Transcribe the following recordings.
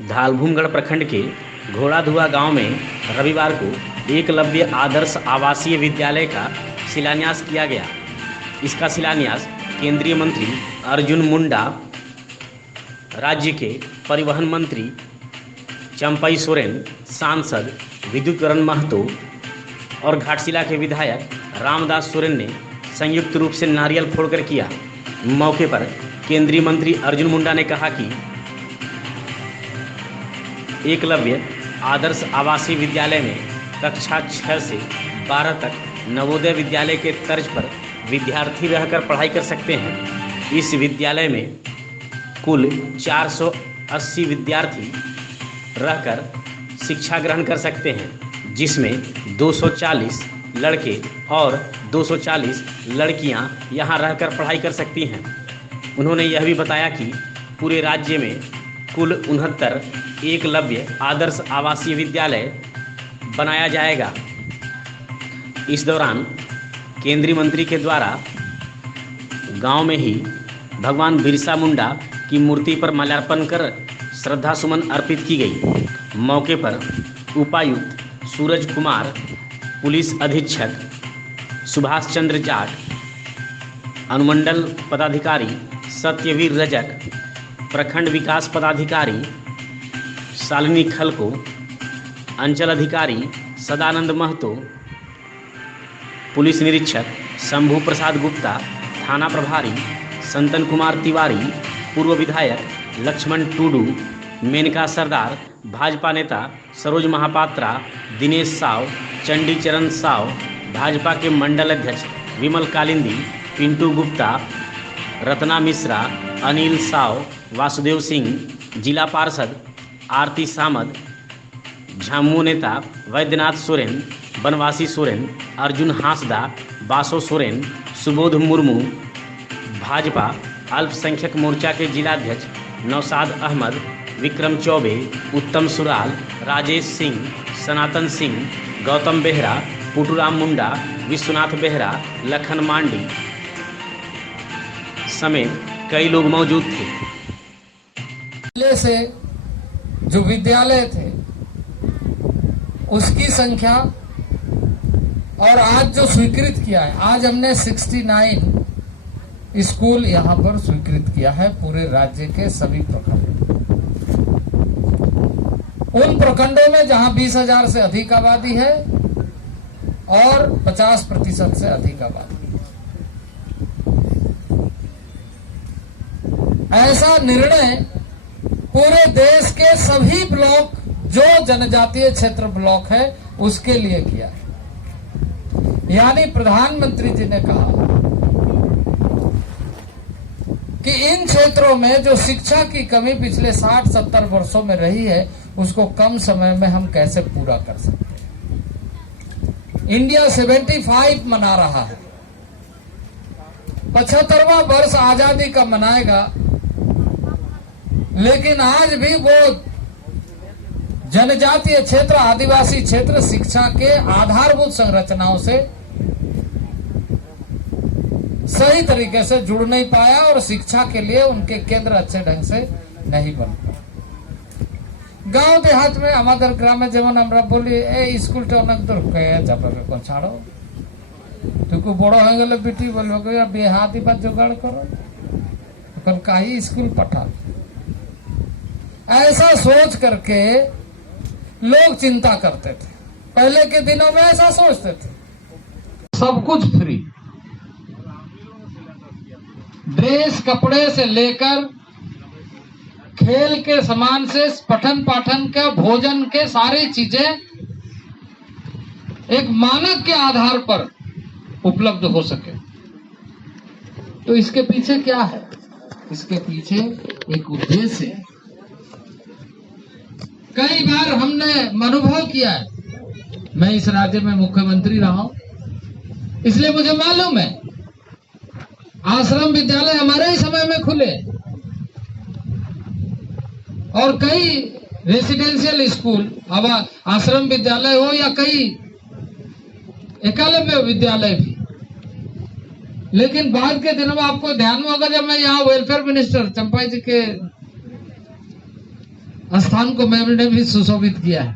धालभूमगढ़ प्रखंड के घोड़ाधुआ गांव में रविवार को एकलव्य आदर्श आवासीय विद्यालय का शिलान्यास किया गया। इसका शिलान्यास केंद्रीय मंत्री अर्जुन मुंडा, राज्य के परिवहन मंत्री चंपई सोरेन, सांसद विद्युतकरण महतो और घाटशिला के विधायक रामदास सोरेन ने संयुक्त रूप से नारियल फोड़कर किया। मौके पर केंद्रीय मंत्री अर्जुन मुंडा ने कहा कि एकलव्य आदर्श आवासीय विद्यालय में कक्षा 6 से 12 तक नवोदय विद्यालय के तर्ज पर विद्यार्थी रहकर पढ़ाई कर सकते हैं। इस विद्यालय में कुल 480 विद्यार्थी रहकर शिक्षा ग्रहण कर सकते हैं, जिसमें 240 लड़के और 240 लड़कियां यहां रहकर पढ़ाई कर सकती हैं। उन्होंने यह भी बताया कि पूरे राज्य में कुल 69 एकलव्य आदर्श आवासीय विद्यालय बनाया जाएगा। इस दौरान केंद्रीय मंत्री के द्वारा गांव में ही भगवान बिरसा मुंडा की मूर्ति पर माल्यार्पण कर श्रद्धा सुमन अर्पित की गई। मौके पर उपायुक्त सूरज कुमार, पुलिस अधीक्षक सुभाष चंद्र जाट, अनुमंडल पदाधिकारी सत्यवीर रजक, प्रखंड विकास पदाधिकारी शालिनी खलको, अंचल अधिकारी सदानंद महतो, पुलिस निरीक्षक शंभू प्रसाद गुप्ता, थाना प्रभारी संतन कुमार तिवारी, पूर्व विधायक लक्ष्मण टूडू, मेनका सरदार, भाजपा नेता सरोज महापात्रा, दिनेश साव, चंडी चरण साव, भाजपा के मंडल अध्यक्ष विमल कालिंदी, पिंटू गुप्ता, रत्ना मिश्रा, अनिल साव, वासुदेव सिंह, जिला पार्षद आरती सामद, झामुमो नेता वैद्यनाथ सोरेन, बनवासी सोरेन, अर्जुन हांसदा, बासो सोरेन, सुबोध मुर्मू, भाजपा अल्पसंख्यक मोर्चा के जिलाध्यक्ष नौसाद अहमद, विक्रम चौबे, उत्तम सुराल, राजेश सिंह, सनातन सिंह, गौतम बेहरा, पुटूराम मुंडा, विश्वनाथ बेहरा, लखन मांडी समेत कई लोग मौजूद थे। पहले से जो विद्यालय थे उसकी संख्या और आज जो स्वीकृत किया है, आज हमने 69 स्कूल यहाँ पर स्वीकृत किया है पूरे राज्य के सभी प्रखंडों। उन प्रखंडों में जहां 20,000 से अधिक आबादी है और 50% से अधिक आबादी है। ऐसा निर्णय पूरे देश के सभी ब्लॉक, जो जनजातीय क्षेत्र ब्लॉक है, उसके लिए किया है। यानी प्रधानमंत्री जी ने कहा कि इन क्षेत्रों में जो शिक्षा की कमी पिछले 60-70 वर्षों में रही है, उसको कम समय में हम कैसे पूरा कर सकते हैं। इंडिया 75 मना रहा है, 75वां वर्ष आजादी का मनाएगा, लेकिन आज भी वो जनजातीय क्षेत्र, आदिवासी क्षेत्र शिक्षा के आधारभूत संरचनाओं से सही तरीके से जुड़ नहीं पाया और शिक्षा के लिए उनके केंद्र अच्छे ढंग से नहीं बन पाए। गांव देहात में हमारे ग्रामे जेमन আমরা বলি এই স্কুলটা অনেক দূর কয়ে যাবে কোন ছাড়ো তুই বড় হয়ে গেলে বেটি বলবে कि বিয়ে দিবা জোগাড় করো এখন কাহি स्कूल पठा। ऐसा सोच करके लोग चिंता करते थे। पहले के दिनों में ऐसा सोचते थे सब कुछ फ्री, ड्रेस कपड़े से लेकर खेल के सामान से पठन पाठन का, भोजन के सारी चीजें एक मानक के आधार पर उपलब्ध हो सके। तो इसके पीछे क्या है? इसके पीछे एक उद्देश्य है। कई बार हमने अनुभव किया है, मैं इस राज्य में मुख्यमंत्री रहा हूं, इसलिए मुझे मालूम है आश्रम विद्यालय हमारे ही समय में खुले और कई रेसिडेंशियल स्कूल, अब आश्रम विद्यालय हो या कई एकलव्य विद्यालय भी। लेकिन बाद के दिनों में आपको ध्यान में होगा, जब मैं यहाँ वेलफेयर मिनिस्टर चंपाई जी के स्थान को मैंने भी सुशोभित किया है।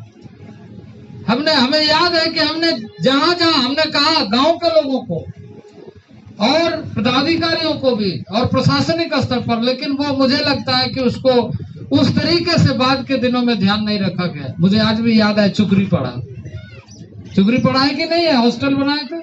हमें याद है कि हमने जहां जहां हमने कहा गांव के लोगों को और पदाधिकारियों को भी और प्रशासनिक स्तर पर, लेकिन वो मुझे लगता है कि उसको उस तरीके से बाद के दिनों में ध्यान नहीं रखा गया। मुझे आज भी याद है चुगरी पड़ा है कि नहीं है, हॉस्टल बनाए थे।